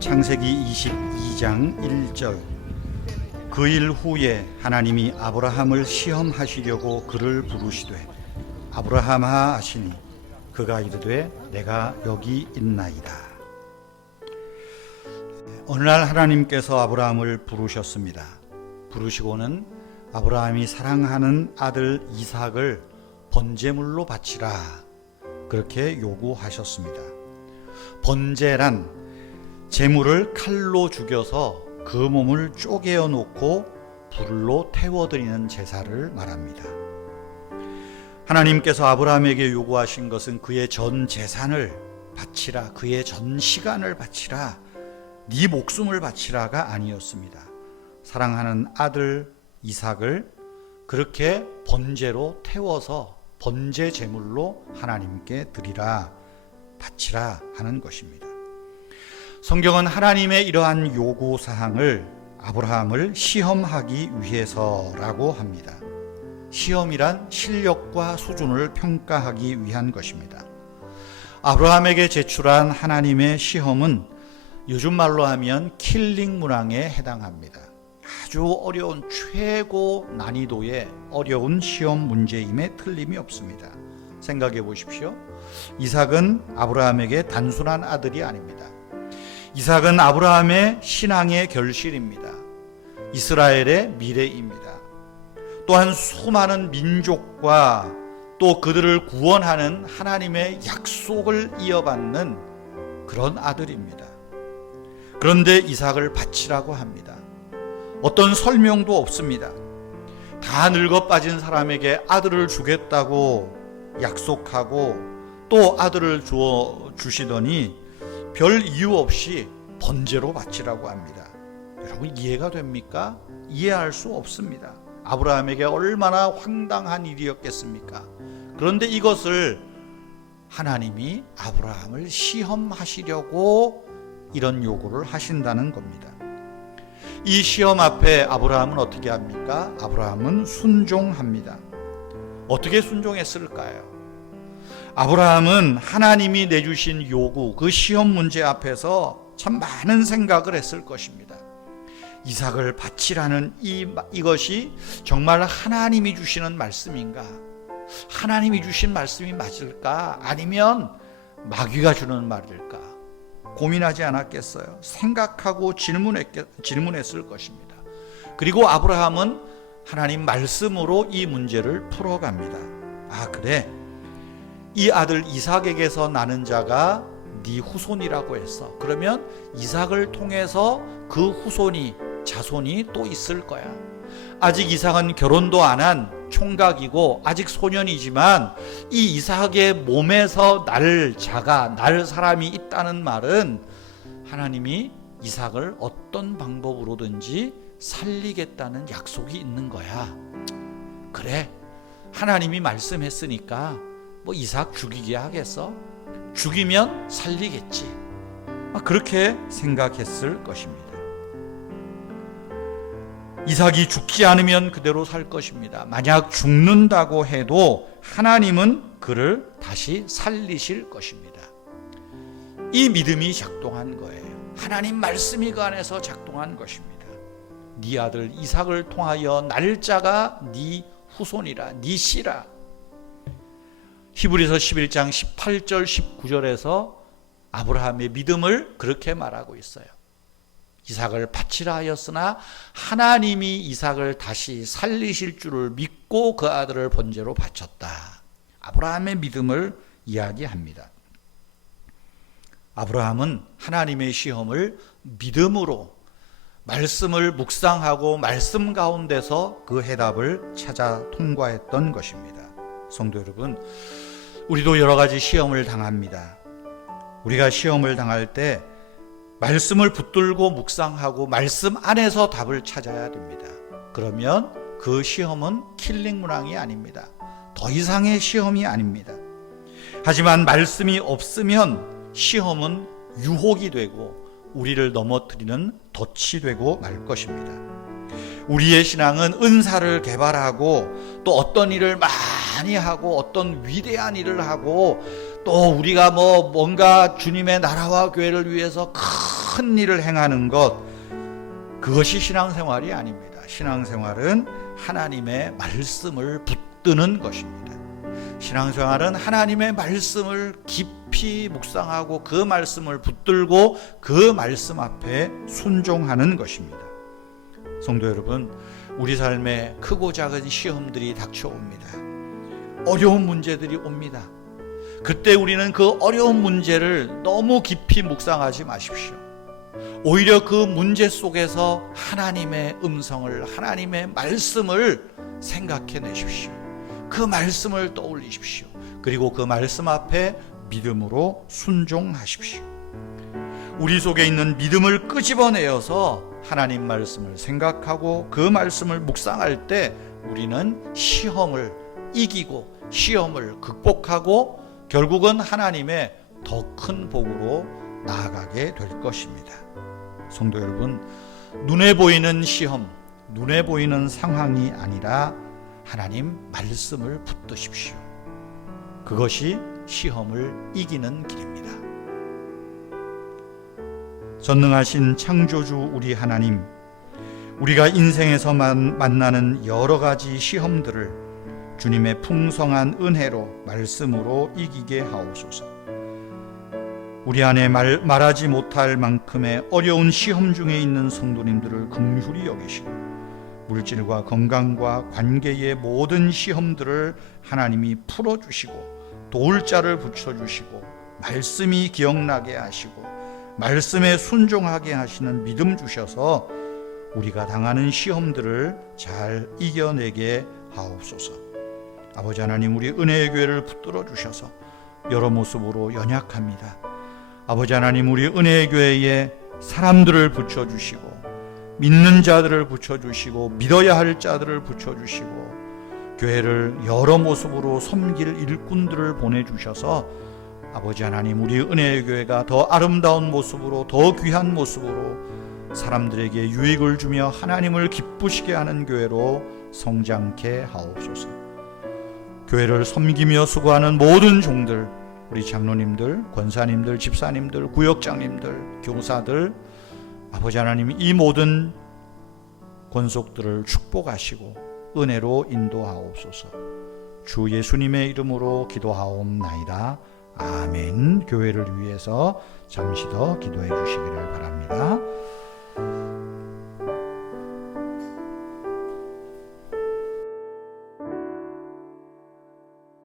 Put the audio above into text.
창세기 22장 1절. 그 일 후에 하나님이 아브라함을 시험하시려고 그를 부르시되 아브라함아 하시니 그가 이르되 내가 여기 있나이다. 어느 날 하나님께서 아브라함을 부르셨습니다. 부르시고는 아브라함이 사랑하는 아들 이삭을 번제물로 바치라 그렇게 요구하셨습니다. 번제란 제물을 칼로 죽여서 그 몸을 쪼개어 놓고 불로 태워드리는 제사를 말합니다. 하나님께서 아브라함에게 요구하신 것은 그의 전 재산을 바치라, 그의 전 시간을 바치라, 네 목숨을 바치라가 아니었습니다. 사랑하는 아들 이삭을 그렇게 번제로 태워서 번제 제물로 하나님께 드리라, 바치라 하는 것입니다. 성경은 하나님의 이러한 요구사항을 아브라함을 시험하기 위해서라고 합니다. 시험이란 실력과 수준을 평가하기 위한 것입니다. 아브라함에게 제출한 하나님의 시험은 요즘 말로 하면 킬링 문항에 해당합니다. 아주 어려운 최고 난이도의 어려운 시험 문제임에 틀림이 없습니다. 생각해 보십시오. 이삭은 아브라함에게 단순한 아들이 아닙니다. 이삭은 아브라함의 신앙의 결실입니다. 이스라엘의 미래입니다. 또한 수많은 민족과 또 그들을 구원하는 하나님의 약속을 이어받는 그런 아들입니다. 그런데 이삭을 바치라고 합니다. 어떤 설명도 없습니다. 다 늙어 빠진 사람에게 아들을 주겠다고 약속하고 또 아들을 주시더니 별 이유 없이 번제로 바치라고 합니다. 여러분 이해가 됩니까? 이해할 수 없습니다. 아브라함에게 얼마나 황당한 일이었겠습니까? 그런데 이것을 하나님이 아브라함을 시험하시려고 이런 요구를 하신다는 겁니다. 이 시험 앞에 아브라함은 어떻게 합니까? 아브라함은 순종합니다. 어떻게 순종했을까요? 아브라함은 하나님이 내주신 요구, 그 시험 문제 앞에서 참 많은 생각을 했을 것입니다. 이삭을 바치라는 이것이 정말 하나님이 주시는 말씀인가? 하나님이 주신 말씀이 맞을까? 아니면 마귀가 주는 말일까? 고민하지 않았겠어요? 생각하고 질문했을 것입니다. 그리고 아브라함은 하나님 말씀으로 이 문제를 풀어갑니다. 아, 그래. 이 아들 이삭에게서 나는 자가 네 후손이라고 했어. 그러면 이삭을 통해서 그 후손이, 자손이 또 있을 거야. 아직 이삭은 결혼도 안 한 총각이고 아직 소년이지만 이 이삭의 몸에서 날 자가, 날 사람이 있다는 말은 하나님이 이삭을 어떤 방법으로든지 살리겠다는 약속이 있는 거야. 그래, 하나님이 말씀했으니까 뭐 이삭 죽이게 하겠어? 죽이면 살리겠지. 그렇게 생각했을 것입니다. 이삭이 죽지 않으면 그대로 살 것입니다. 만약 죽는다고 해도 하나님은 그를 다시 살리실 것입니다. 이 믿음이 작동한 거예요. 하나님 말씀이 그 안에서 작동한 것입니다. 네 아들 이삭을 통하여 날짜가 네 후손이라, 네 씨라. 히브리서 11장 18절 19절에서 아브라함의 믿음을 그렇게 말하고 있어요. 이삭을 바치라 하였으나 하나님이 이삭을 다시 살리실 줄을 믿고 그 아들을 번제로 바쳤다. 아브라함의 믿음을 이야기합니다. 아브라함은 하나님의 시험을 믿음으로 말씀을 묵상하고 말씀 가운데서 그 해답을 찾아 통과했던 것입니다. 성도 여러분, 우리도 여러 가지 시험을 당합니다. 우리가 시험을 당할 때 말씀을 붙들고 묵상하고 말씀 안에서 답을 찾아야 됩니다. 그러면 그 시험은 킬링 문항이 아닙니다. 더 이상의 시험이 아닙니다. 하지만 말씀이 없으면 시험은 유혹이 되고 우리를 넘어뜨리는 덫이 되고 말 것입니다. 우리의 신앙은 은사를 개발하고 또 어떤 일을 많이 하고 어떤 위대한 일을 하고 또 우리가 뭔가 주님의 나라와 교회를 위해서 큰 큰 일을 행하는 것, 그것이 신앙생활이 아닙니다. 신앙생활은 하나님의 말씀을 붙드는 것입니다. 신앙생활은 하나님의 말씀을 깊이 묵상하고 그 말씀을 붙들고 그 말씀 앞에 순종하는 것입니다. 성도 여러분, 우리 삶에 크고 작은 시험들이 닥쳐옵니다. 어려운 문제들이 옵니다. 그때 우리는 그 어려운 문제를 너무 깊이 묵상하지 마십시오. 오히려 그 문제 속에서 하나님의 음성을, 하나님의 말씀을 생각해 내십시오. 그 말씀을 떠올리십시오. 그리고 그 말씀 앞에 믿음으로 순종하십시오. 우리 속에 있는 믿음을 끄집어내어서 하나님 말씀을 생각하고 그 말씀을 묵상할 때 우리는 시험을 이기고 시험을 극복하고 결국은 하나님의 더 큰 복으로 나아가게 될 것입니다. 성도 여러분, 눈에 보이는 시험, 눈에 보이는 상황이 아니라 하나님 말씀을 붙드십시오. 그것이 시험을 이기는 길입니다. 전능하신 창조주 우리 하나님, 우리가 인생에서 만나는 여러 가지 시험들을 주님의 풍성한 은혜로 말씀으로 이기게 하옵소서. 우리 안에 말하지 못할 만큼의 어려운 시험 중에 있는 성도님들을 긍휼히 여기시고 물질과 건강과 관계의 모든 시험들을 하나님이 풀어주시고 도울 자를 붙여주시고 말씀이 기억나게 하시고 말씀에 순종하게 하시는 믿음 주셔서 우리가 당하는 시험들을 잘 이겨내게 하옵소서. 아버지 하나님, 우리 은혜의 교회를 붙들어 주셔서 여러 모습으로 연약합니다. 아버지 하나님, 우리 은혜의 교회에 사람들을 붙여주시고 믿는 자들을 붙여주시고 믿어야 할 자들을 붙여주시고 교회를 여러 모습으로 섬길 일꾼들을 보내주셔서 아버지 하나님, 우리 은혜의 교회가 더 아름다운 모습으로, 더 귀한 모습으로 사람들에게 유익을 주며 하나님을 기쁘시게 하는 교회로 성장케 하옵소서. 교회를 섬기며 수고하는 모든 종들, 우리 장로님들, 권사님들, 집사님들, 구역장님들, 교사들, 아버지 하나님, 이 모든 권속들을 축복하시고 은혜로 인도하옵소서. 주 예수님의 이름으로 기도하옵나이다. 아멘. 교회를 위해서 잠시 더 기도해 주시기를 바랍니다.